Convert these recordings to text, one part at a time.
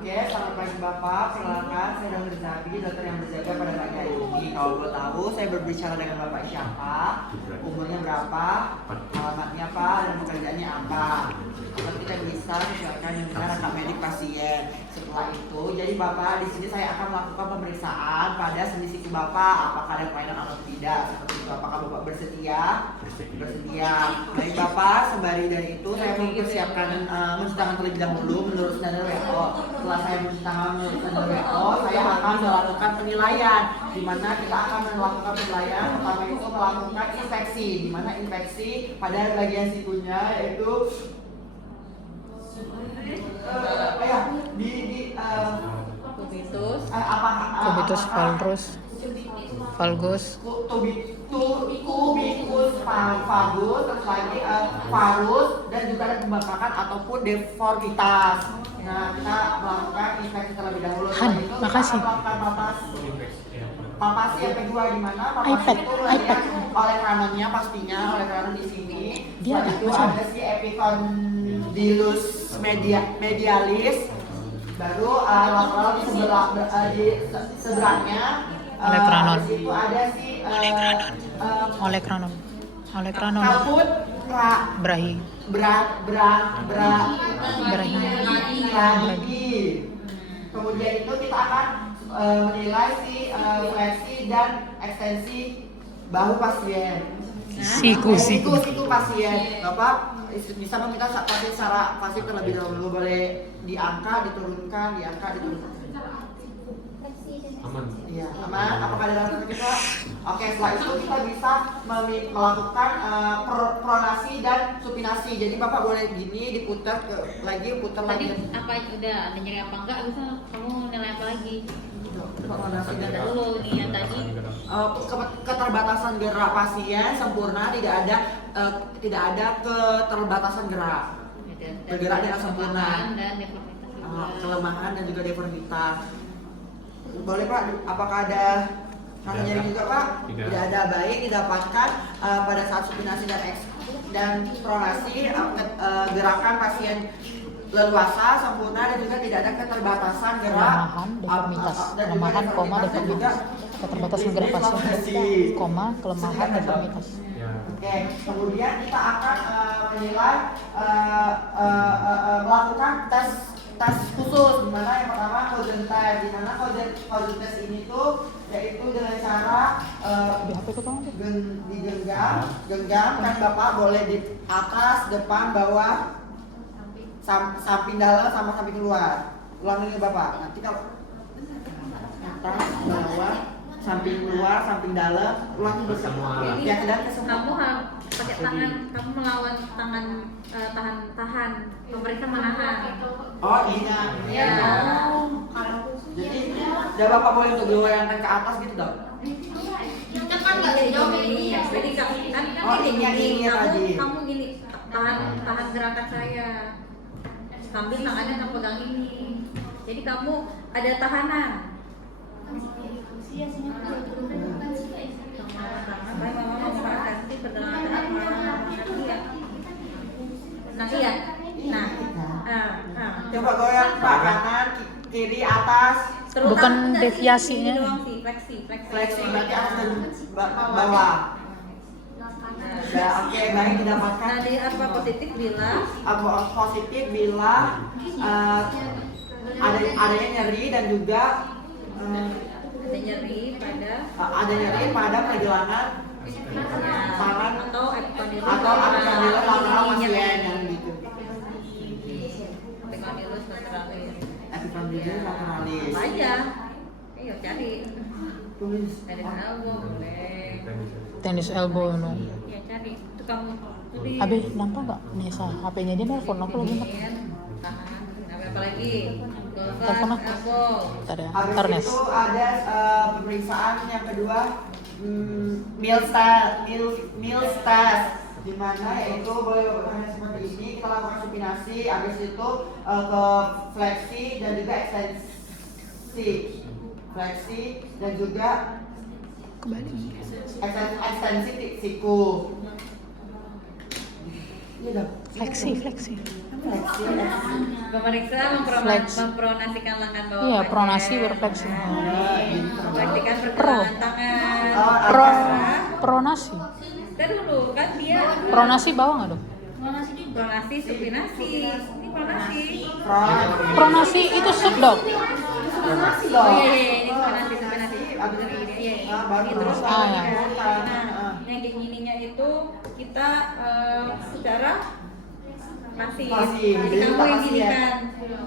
Oke, selamat pagi Bapak. Perkenalkan, saya Dr. Zabi, dokter yang berjaga pada pagi hari ini. Kalau boleh tahu, saya berbicara dengan Bapak siapa, umurnya berapa, alamatnya apa, dan pekerjaannya apa. Agar kita bisa sesuaikan dengan rekam medik pasien. Setelah itu, jadi Bapak di sini saya akan melakukan pemeriksaan pada sendi siku Bapak, apakah ada kelainan atau tidak. Seperti itu, apakah Bapak bersedia? Bersedia. Baik Bapak, sembari dari itu saya mempersiapkan mencuci tangan terlebih dahulu menurut standar WHO. Setelah saya mencuci tangan menurut standar WHO, saya akan melakukan penilaian, di mana kita akan melakukan penilaian. Pertama itu melakukan infeksi, di mana infeksi pada bagian sikunya yaitu kubitus, kubitus valgus, kubikus valgus, terus lagi varus, dan juga ada pembengkakan ataupun deformitas. Nah, kita melakukan infeksi terlebih dahulu. Han, makasih. Kita melakukan papasi yang kedua, di mana papasi iPad, itu iPad. oleh kanannya pastinya, oleh kanan di sini. Dia Setelah itu macam. ada si epicondylus medialis. Baru lateral di sebelah di seberangnya. Olekranon. Di situ ada si olekranon, kaput brahi, bradi. Kemudian itu kita akan menilai si fleksi dan ekstensi bahu pasien. siku. Siku pasien. Bapak bisa meminta pasien secara pasif terlebih dahulu, boleh diangkat, diturunkan. Aman. Iya, aman. Apakah ada rasa sakit, Pak? Oke, setelah itu kita bisa melakukan pronasi dan supinasi. Jadi Bapak boleh gini, diputar putar tadi lagi. apa udah ada nyeri apa enggak? Bisa kamu nilai apa lagi? Pronasi dan Dulu nih yang tadi. Keterbatasan gerak pasien sempurna, tidak ada keterbatasan gerak. Bergerak dengan sempurna. Dan deformitas juga. Kelemahan dan juga deformitas. Boleh Pak, apakah ada rasa nyeri juga Pak? Tidak ada. Baik, didapatkan pada saat supinasi dan pronasi, gerakan pasien leluasa, sempurna, dan juga tidak ada keterbatasan gerak, kelemahan, deformitas, keterbatasan gerak pasien, kelemahan, deformitas. Oke, kemudian kita akan menilai melakukan tes khusus, di mana yang pertama Cogen test, di mana Cogen test ini tuh yaitu dengan cara digenggam kan Bapak, boleh di atas, depan, bawah, samping dalam sama samping luar. Ulang lagi Bapak. Nanti kalau atas, bawah, samping luar, samping dalam, ulangi bersama. Ya, dan kesemua. Kamu harus pakai tangan, kamu melawan tangan tahan. Pemeriksa menahan. Oh iya. Iya. Jadi, ya Bapak boleh untuk digoyangkan ke atas gitu dong. Kan nggak sejauh ini. Jadi kan ini tadi. Kamu gini, tahan gerakan saya. Sambil tangannya kamu pegang ini. Jadi kamu ada tahanan. Nanti ya. Coba goyang Pak, kanan, kiri, atas. Bukan deviasinya. Fleksi. Fleksi berarti atas dan bawah. Ya, oke, baik, didapatkan. Nanti apa positif bila adanya nyeri dan juga ada nyeri pada pergelangan tangan atau epicondylus lateral pasien yang gitu. epicondylus lateralis. Epicondylus lateralis. Apa aja? Ayo cari. Tulis. Ada elbow boleh. Tenis elbow no. Ya cari. Itu kamu tulis. Abe nampak nggak? Nisa HP-nya dia nelfon aku lagi mak. Tahan. Apa lagi? Telepon aku. Elbow. Ntar ya. Habis Ntar Nes. itu ada pemeriksaan yang kedua, meal test, di mana yaitu boleh bertanya seperti ini. Kita lakukan supinasi, habis itu ke fleksi dan juga Kembali. ekstensi siku. Iya dong. Fleksi. Fleksi. Pemeriksa Flex. mempronasikan lengan bawah Iya, badan. pronasi berfleksi. Praktikan Pro. pergelangan tangan. Pro Antara- pronasi. Ntar dulu kan dia Pronasi bawa nggak dong? pronasi supinasi. Ini pronasi. Pronasi itu sub dok. Pronasi Oh dong. iya, ini supinasi. Iya. Ini terus Ah, ya. nah, yang kayak gininya itu kita secara pasif. Pasif. Jadi Jadi kamu kita yang pasif ya? ginikan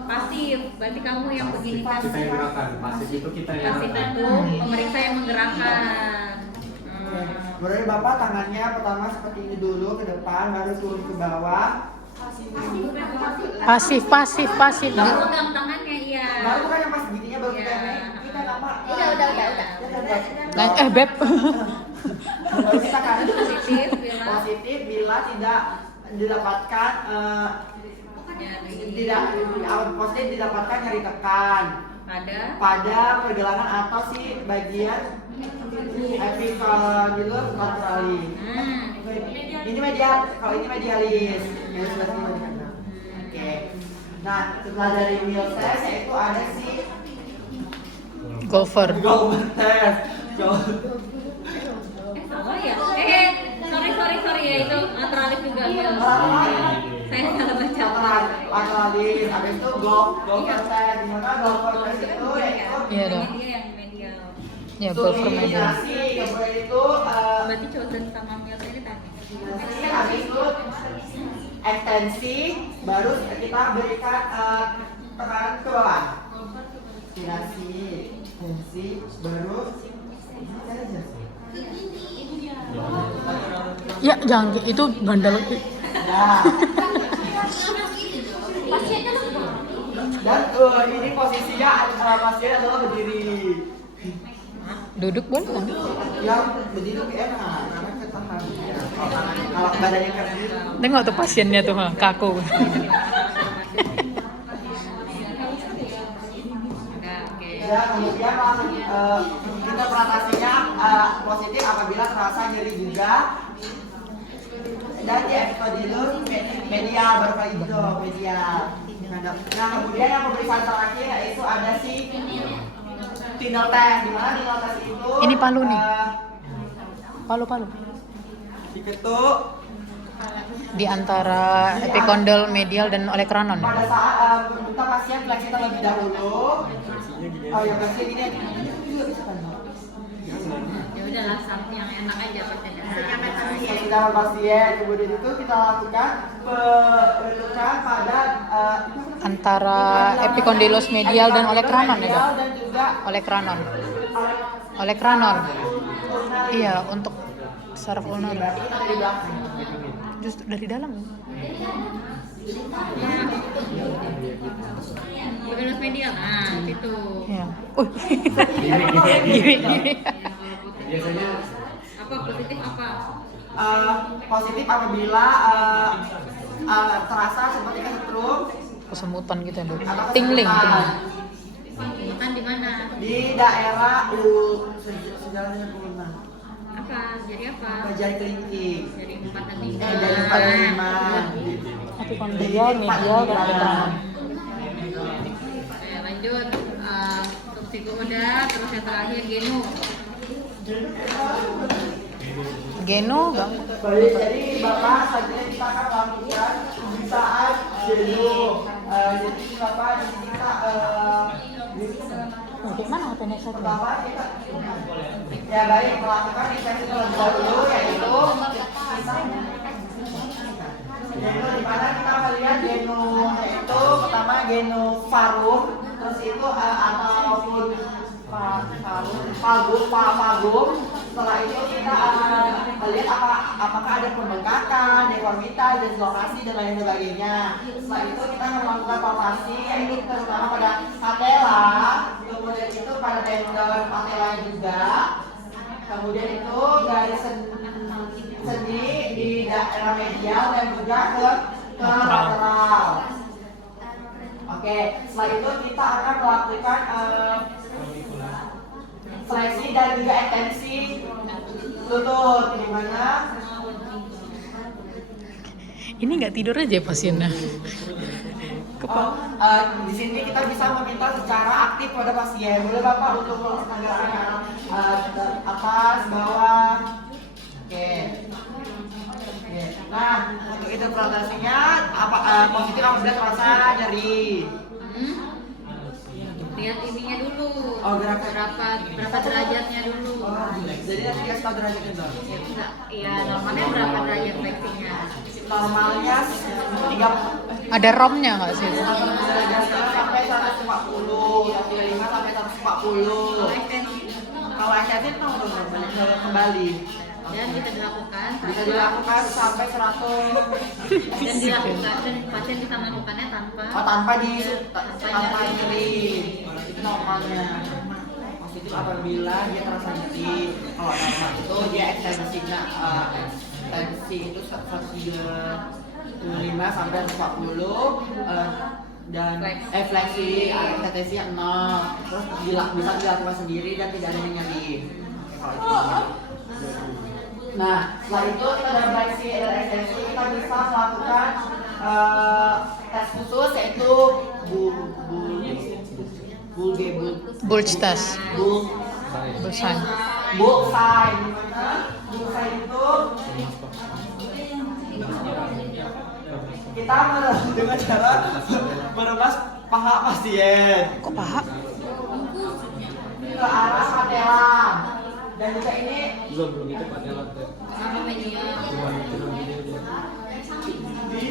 pasif. Berarti kamu yang beginikan. Kita yang gerakan, pasif itu kita yang Pasif gerakan. itu pemeriksa yang menggerakkan. Berarti Bapak tangannya pertama seperti ini dulu ke depan, baru turun ke bawah. Pasif. Kamu pegang tangannya, iya. Baru bukan yang pas giginya baru Iya. kita nama. Nah, beb. Baru kita kasih Positif, bila. positif bila tidak didapatkan Ya, tidak positif didapatkan nyeri tekan pada pergelangan atau si bagian epicondylus lateralis. Ini medial, kalau ini medialis. Ini sebelah sini. Oke. Nah, setelah dari meal test yaitu ada si Golfer. Goldman test. sama ya? Sorry ya, itu naturalis juga. Saya salah baca. Lateralis. Habis itu golfer test. Di mana golfer test itu yaitu Iya dong. Dia yang medial. Ya golfer medial. subluminasi, kemudian itu Berarti chosen sama Mills ini tadi. habis itu ekstensi, baru kita berikan tekanan ke bawah. Inspirasi, ekstensi, baru Ya jangan itu bandel. ya. Dan ini posisinya pasien adalah berdiri. Duduk boleh kan? Yang berdiri lebih enak karena ketahan. Kalau badannya keren. Tengok tuh pasiennya tuh kaku. Ya, kemudian langsung interpretasinya positif apabila terasa nyeri juga. Dan di epicondylus medial baru kali itu medial. Nah, kemudian yang pemeriksaan terakhir yaitu ada si Tinel test. Di mana Tinel test itu Ini palu nih. Palu. diketuk Di antara epicondyle medial dan olecranon. pada saat meminta pasien fleksi terlebih dahulu. Oh ya, fleksi gini. Juga bisa kan? Ya udahlah, something yang enak aja Sedangkan pasien kemudian itu kita lakukan penentukan pada Antara epicondylus medial dan olecranon ya dok? dan juga Olecranon. Iya untuk saraf ulnar. berarti kita dari belakang. Justru dari dalam. Epicondylus medial, nah itu. Iya. Gini. Biasanya Apa positif apa? Positif apabila terasa seperti kesetrum Kesemutan gitu ya dok. atau Tingling. Bukan di mana? di daerah sejalan dengan penggunaan Apa? Jadi apa? jari kelingking. Dari 4 dan 5. Dari 4 dan 5. Epicondyle medial dan olecranon. Oke, lanjut. Toksiko udah, terus yang terakhir genu. Geno bang. Baik, jadi Bapak selanjutnya kita akan melakukan pemeriksaan jenuh. Jadi Bapak di sini kita Oke, mana HP-nya saya? pertama kita ya baik melakukan inspeksi terlebih dahulu yaitu genu di mana kita melihat genu itu pertama genu varum, terus itu ataupun fagum. Setelah itu kita melihat apakah ada pembengkakan, deformitas, dislokasi dan lain sebagainya. Setelah itu kita melakukan palpasi yaitu terutama pada patella, kemudian itu pada tendon patella juga. Kemudian itu garis sendi di daerah medial dan juga ke lateral. Oke, setelah itu kita akan melakukan fleksi dan juga ekstensi lutut, di mana Ini nggak tidur aja pasiennya. Di sini kita bisa meminta secara aktif pada pasien. Boleh Bapak untuk menggerakkan atas, bawah. Oke. Nah, untuk interpretasinya positif apabila terasa nyeri. Lihat ininya dulu. Oh, gerakan. Berapa derajatnya dulu. Jadi nanti kasih tahu derajatnya dong. Iya, normalnya berapa derajat flexingnya? Normalnya 30 Ada romnya nggak sih? sampai 140, 35 sampai 140. Kalau ekstensi itu kembali. Dan bisa dilakukan Bisa dilakukan sampai 100. dan pasien bisa melakukannya tanpa Tanpa nyeri. Itu normalnya. Positif apabila dia terasa nyeri. Kalau normal itu dia ekstensinya ekstensi itu 135 sampai 140 dan fleksi ekstensi 0. Terus bisa dilakukan sendiri dan tidak ada nyeri. Nah, setelah itu kita ada fleksi dan ekstensi, kita bisa melakukan tes khusus yaitu Bulge test. Bullseye. Bullseye. Bullseye itu kita dengan cara merebas paha pasien Kok paha? ke arah patella. Dan juga ini belum itu Pak Telat. sama media. di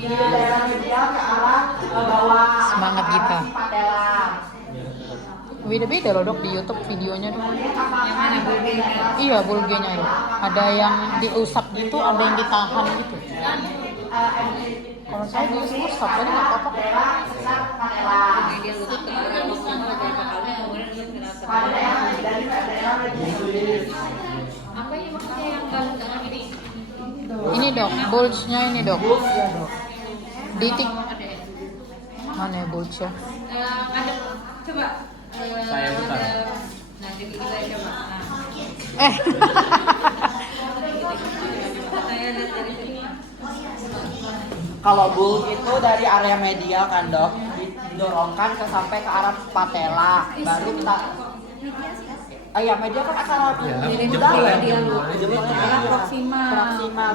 daerah media ke arah bawah Semangat kita. patella. Beda-beda loh dok di YouTube videonya dok. Yang mana bulgenya? Iya bulgenya ya. Ada yang diusap gitu, ada yang ditahan gitu. Kalau saya diusap tadi nggak apa-apa. Media lutut ke arah maksimal beberapa kali, kemudian dia gerakan. Apa ini maksudnya yang jangan ini? Ini dok, bulge-nya ini dok. Ya, Dok. Ditik. Mana ya bulge-nya? Ada coba. Saya putar. Nah, jadi saya coba. Nah, saya lihat dari sini. Kalau bulge itu dari area medial kan dok, didorongkan sampai ke arah patella, baru kita ya medial kan acara jempol ya, Adalah proksimal. Proksimal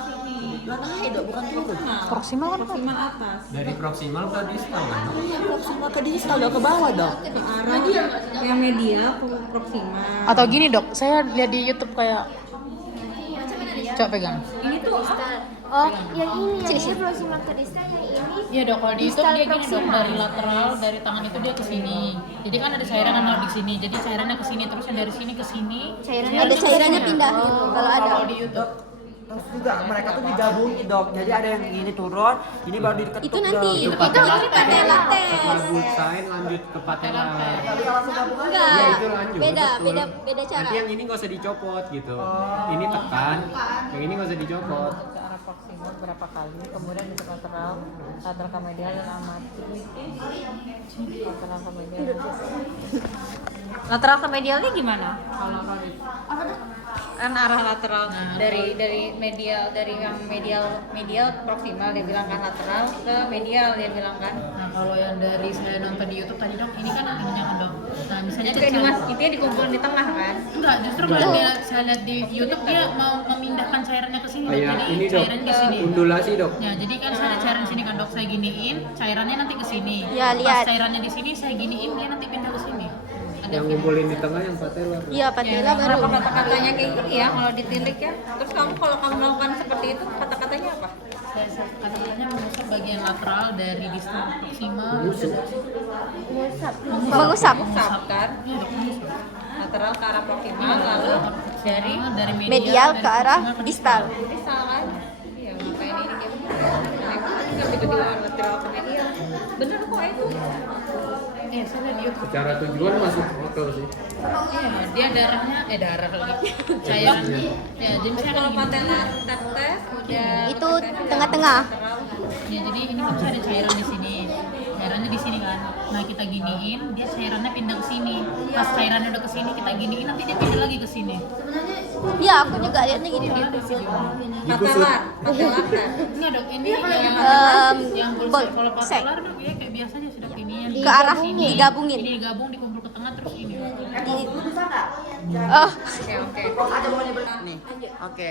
sini. belakangnya dok, bukan turun. Proksimal kan? Proksimal atas. Dari proksimal ke distal kan? Iya, proksimal ke distal dok, ke bawah dok. Ke arah yang medial ke proksimal. Atau gini dok, saya lihat di YouTube kayak. Coba pegang. Ini tuh Oh, yang ini proximal ke distal, yang ini Iya dok, kalau di YouTube distal dia gini dok, proximal. dari lateral, dari tangan itu dia ke sini. Jadi kan ada cairan yang di sini, jadi cairannya ke sini terus yang dari sini ke sini. Ada cairannya pindah gitu kalau ada. Kalau di YouTube. Terus juga mereka tuh digabungin dok, jadi ada yang gini turun, ini baru diketuk. Itu nanti dok. itu ini patella Setelah tes. bullseye lanjut ke patella. Tapi kalau langsung gabungan Enggak. Ya itu lanjut. Beda, betul. beda cara. Nanti yang ini nggak usah dicopot gitu. Ini tekan, yang ini nggak usah dicopot. Ke arah proksimal berapa kali, kemudian di lateral ke medial dan amati. Lateral ke medial. lateral ke medialnya gimana? Kalau kan arah lateral dari medial dari yang medial proksimal dia bilang kan, lateral ke medial dia bilang kan. Nah kalau yang dari saya nonton di YouTube tadi dok, ini kan ininya kan dok. Nah misalnya Itu di mas itu dikumpulin di tengah kan. enggak, justru kalau saya lihat di YouTube dia mau memindahkan cairannya ke sini dok. Kayak Jadi ini dok, cairannya di sini. undulasi dok. Ya, jadi kan saya ada cairan sini kan dok, saya giniin, cairannya nanti ke sini. Ya, lihat. Pas cairannya di sini, saya giniin, dia nanti pindah ke sini. Ada Yang ngumpulin di tengah yang patella. Iya, patella baru. Kenapa kata-katanya kayak gini ya kalau ditilik ya? Terus kalau kamu melakukan seperti itu kata-katanya apa? kata-katanya mengusap bagian lateral dari distal proksimal. Mengusap. Usap kan? Iya dok, mengusap. Lateral ke arah proksimal lalu dari Dari Medial dari ke arah proksimal ke distal. distal kan? Iya, ngapain ini kayak begini? Nggak tiba-tiba lateral ke medial. Bener kok itu. Saya lihat di YouTube. Secara tujuan masuk motor sih. Iya, dia darah lagi. Cairannya. Ya, jadi Terus misalnya kalau kan gini. patella tes udah Itu tengah-tengah. Ya, jadi ini kan bisa ada cairan di sini. Cairannya di sini kan. Nah, kita giniin, dia cairannya pindah ke sini. Pas cairannya udah ke sini, kita giniin, nanti dia pindah lagi ke sini. Sebenarnya Iya, aku juga lihatnya gini di Patelar, patelar. Enggak dok, ini yang bol, kalau sek. patelar dok ya kayak biasanya sudah ini yang Ke arah digabungin. ini digabung dikumpul ke tengah terus ini. Bisa nggak? Oh, Oke. Kok aja mau nyebel nih? Oke.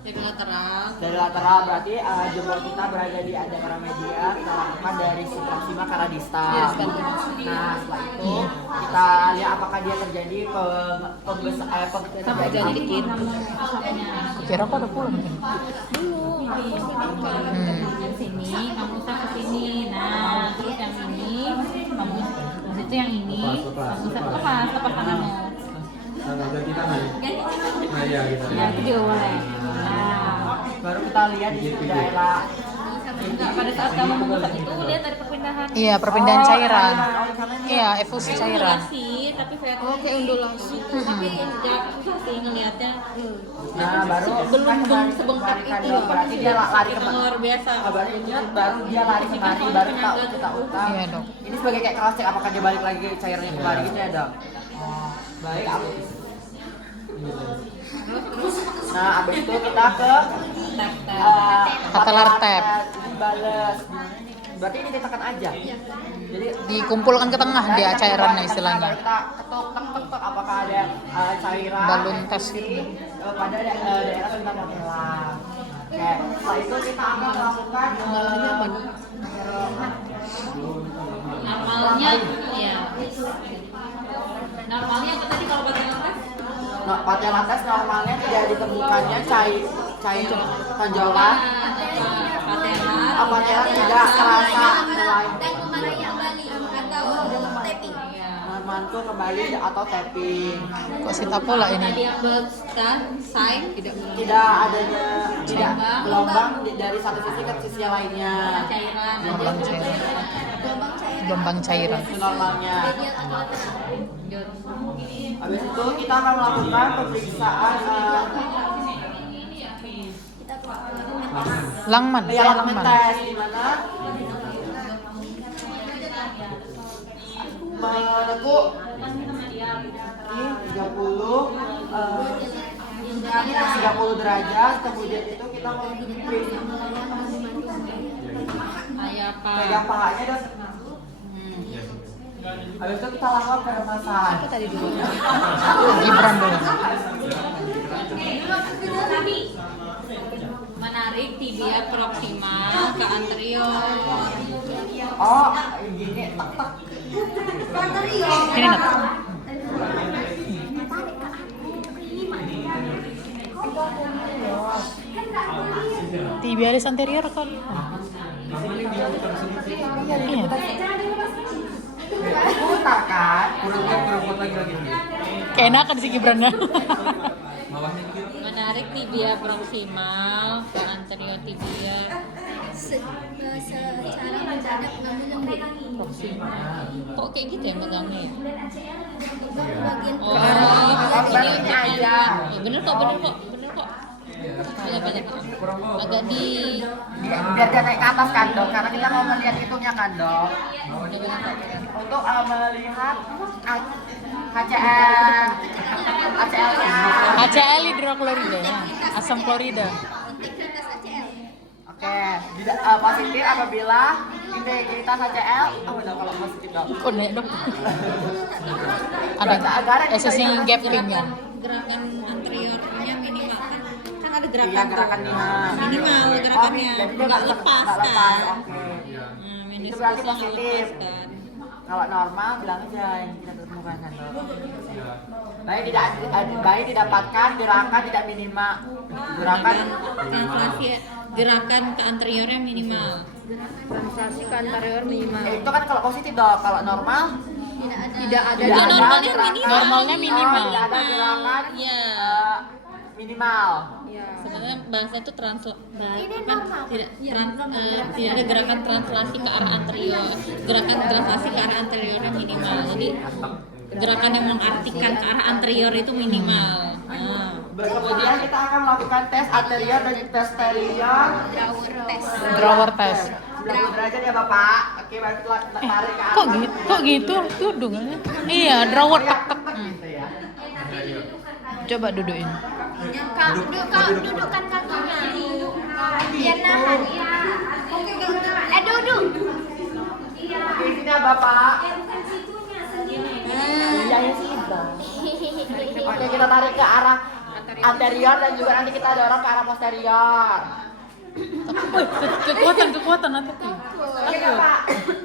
Dari lateral. Dari lateral berarti jempol kita berada di antara media, kita lakukan dari si proxima ke arah distal. Yes, betul. Nah, setelah itu kita lihat apakah dia terjadi Jadi dikit. Kira kok udah pulang nih. Yang sini, kamu usah ke sini. Nah, terus yang ini, kamu terus itu yang ini, kamu usah lepas tanganmu. Ganti tangan. Nah iya gitu. Ya, itu juga boleh. Nah, baru kita lihat di daerah. enggak, pada saat kamu mengusap itu lihat dari perpindahan. Iya, perpindahan cairan. Iya. Iya, efusi cairan. Undulasi, tapi oke undulasi. Tapi jarak susah sih ngelihatnya. Nah, baru Belum dari sebengkak kebalikan itu. dong. Berarti dia lari Yang kemari. luar biasa. Baru dia lari kemari, baru kita utang. Iya, Dok. Ini sebagai kayak cross check apakah dia balik lagi cairannya kembali gitu ya, Dok? Baik, nah, abis itu kita ke Patelar tap. Dibales. Berarti ini ditekan aja. Jadi Dikumpulkan ke tengah dia cairannya baru istilahnya. kita ketuk tek apakah ada cairan Balon tes di, gitu. pada daerah sekitar patelar. Oke, setelah itu kita akan melakukan Normalnya, ya. Normalnya apa tadi kalau pakai lantai? patelar tes normalnya tidak ditemukannya cair tonjolan. Patelar. Patelar tidak terasa selain dan memarahi kembali atau tapping. mantul kembali atau tapping. Kok sita pola ini? Dia berstan, sign tidak Tidak adanya tidak gelombang dari satu sisi ke sisi lainnya. cairan. Gelombang cairan. Gelombang cair Gelombang cairan. Itu normalnya. radial atau lateral. Habis itu kita akan melakukan pemeriksaan Langman. elemen tes di mana menekuk di 30 derajat, kemudian itu kita Kayak apa? pegang pahanya dan habis itu kita lakukan peremasan. Gibran dulu. Menarik tibia proximal ke anterior. Oh, gini tek. Ini Nat. Tibialis anterior kan? Iya. Putar kan? Kayak enakan si Gibrannya. Menarik tibia proximal ke anterior tibia secara mendadak namun lembut. proximal. Kok kayak gitu ya megangnya ya? Bagian Oh, Baru ini aja. bener kok. Banyak. Agak di Biar dia naik ke atas kan dok, karena kita mau melihat hitungnya kan dok. Untuk melihat HCl, HCl-nya. HCl hidroklorida ya. Asam klorida. integritas ACL. Oke, positif apabila integritas HCl. Oh benar kalau positif dok. Kok nih dok? Ada SSI gapping ya. gerakan anteriornya minimal kan ada Iya gerakan gerakan minimal gerakannya jadi dia nggak lepas nggak lepas. kan. Oke. Itu berarti positif. kan. Kalau normal bilang aja yang tidak ditemukan kan dok. Baik didapatkan gerakan tidak minimal. Gerakan Translasi gerakan ke anteriornya minimal. Translasi ke anterior minimal. itu kan kalau positif dok. Kalau normal Tidak ada. Itu normalnya gerakan. minimal. Normalnya minimal. Tidak ada gerakan Iya. minimal. Sebenarnya bahasa itu Ini normal. tidak ada gerakan translasi ke arah anterior. Gerakan translasi ke arah anteriornya minimal. Jadi gerakan yang mengartikan ke arah anterior itu minimal. Nah. Kemudian kita akan melakukan tes anterior dan posterior. Drawer test. 90 derajat ya bapak. Oke, baru kita tarik ke Kok atas. gitu? Kok gitu? Duduk. Iya, drawer tek tek. Gitu ya. Coba dudukin. Dudukkan kakinya. Biar nahan. Duduk. Isinya Bapak. Oke, kita tarik ke arah anterior dan juga nanti kita dorong ke arah posterior. Kekuatan nanti. Oke nggak, Pak?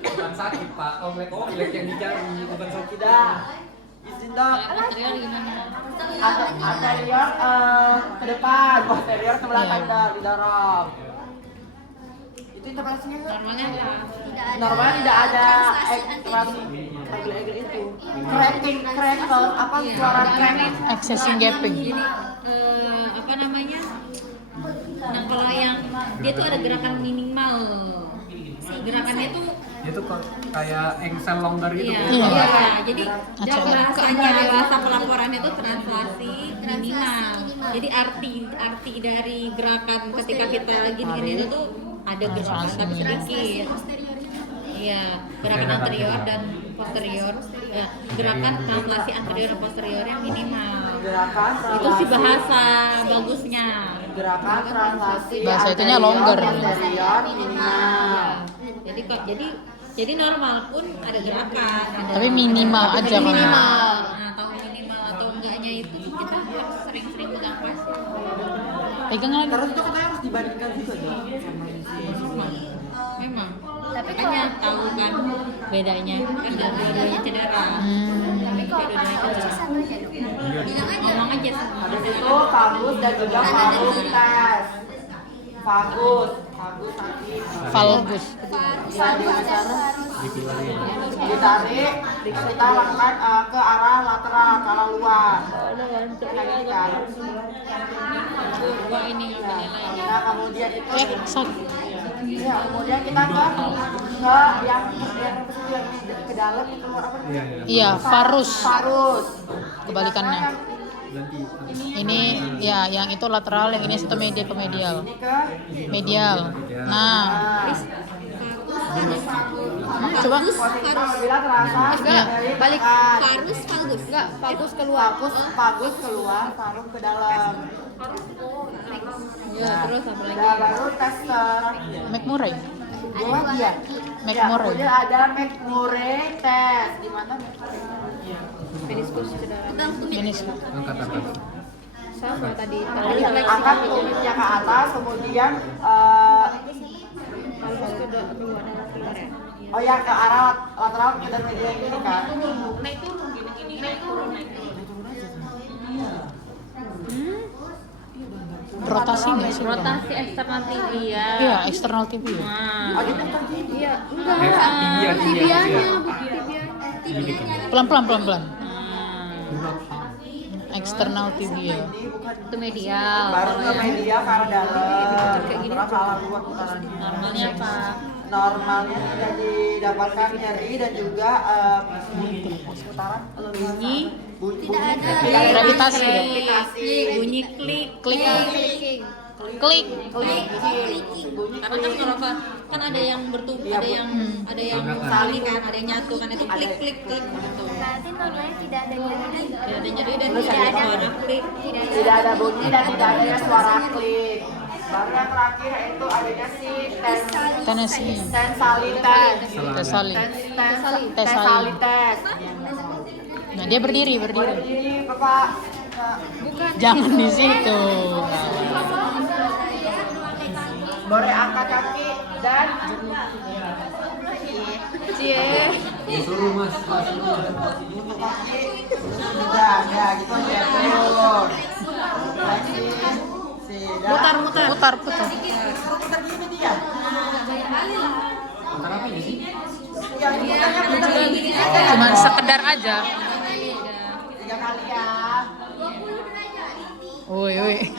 Bukan sakit Pak, omelek yang dicari bukan sakit. Tidak. Izin dok. Anterior gimana? Anterior ke depan, posterior ke belakang dok, didorong. Itu interpretasinya nggak? Normalnya apa? Normalnya tidak ada ekspresi egel-egel itu. Crackle, apa suara crack? Accessing gapping. Jadi apa namanya? Nah kalau yang dia tuh ada gerakan minimal. Si gerakannya tuh Itu kayak engsel longgar gitu. iya. Jadi Acak. bahasanya bahasa pelaporannya itu translasi minimal. Jadi arti dari gerakan ketika kita gini-gini itu tuh ada gerakan tapi sedikit. Iya, gerakan anterior dan posterior. Ya, gerakan translasi anterior dan posterior yang minimal. Gerakan Itu sih bahasa bagusnya. Gerakan translasi Bahasa itunya longgar. posterior minimal. Jadi kok jadi normal pun ada gerakan. Tapi minimal aja kan. Minimal. Nah, tahu minimal atau enggaknya itu kita harus sering-sering pegang pasir. Pegang lagi. Terus itu katanya harus dibandingkan juga dong sama Memang. Tapi Makanya tahu kan bedanya kan dua-duanya cedera. Tapi kalau pas coach sama aja dong. Ngomong aja Habis itu vagus dan juga vagus tes. Vagus sakit. Valgus. Ya, ditarik, kita lakukan ke arah lateral, ke arah luar. Lagi kan. Wah ini yang penilainya. Nah, kemudian itu Sakit. ya, kemudian kita ke yang ke dalam itu apa? Iya, varus. Parus. Kebalikannya. Ganti. Ini ya yang itu lateral, yang ini satu media ke medial. Ini ke Medial. Nah, coba. posisi apabila terasa Ya, dari Balik tekan. parus valgus. Enggak, Vagus keluar, paru ke dalam. Ya, terus apa lagi? Nah, baru tester. McMurray. Dua dia. McMurray. Kemudian ada McMurray test. Di mana McMurray? Meniskus cedera. Meniskus. Angkat. Sama tadi. Angkat tumitnya ke atas, kemudian oh ya ke arah lateral kita media yang ini kan. Rotasi nggak sih? Rotasi eksternal tibia. Iya, eksternal tibia. Oh gitu terjadi. Iya, enggak. Tibia. Pelan. Eksternal tibia. Itu medial. Baru ke media ke arah dalam. Kayak gini. Terus ke arah luar putarannya. Normalnya apa? Normalnya tidak didapatkan nyeri dan juga putaran Bunyi. bunyi Gravitasi. Bunyi klik. Klik. Klik. Karena kan kalau kan ada yang bertumbuh, ada yang saling kan, ada yang nyatu kan itu klik gitu. Berarti normalnya tidak ada nyeri. Tidak ada nyeri dan tidak ada suara klik. tidak ada bunyi dan tidak ada suara klik. Baru yang terakhir itu adanya si Tennessee. tensalitas. Tesali. Tensalitas. Nah, dia berdiri. Berdiri, Bapak. Jangan di situ. Boleh angkat kaki dan Suruh Mas. untuk kaki. Ya, gitu aja. Terus. Mutar. Putar gini dia. Angkat apa ini sih? Yang putarnya putar gini. Cuman sekedar aja. 3 kali ya. Woi.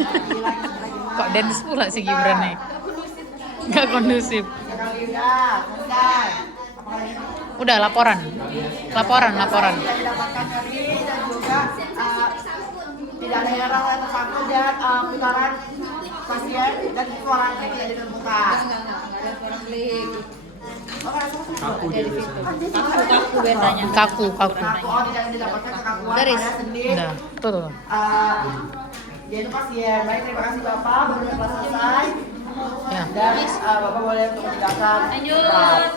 Kok dance pula si Gibran nih? Nggak kondusif. 3 kali udah. Selesai. Udah laporan. Tidak didapatkan nyeri dan juga tidak ada yang tersangkut dan putaran pasien dan suara klik tidak ditemukan. Kaku dia biasanya. Kaku biasanya. Kaku. Oh, tidak didapatkan kekakuan Garis. pada sendi. Udah. Tuh. Dia itu pasien. Baik, terima kasih Bapak. Baru kelas selesai. Ya. Dan Bapak boleh untuk meninggalkan. Lanjut.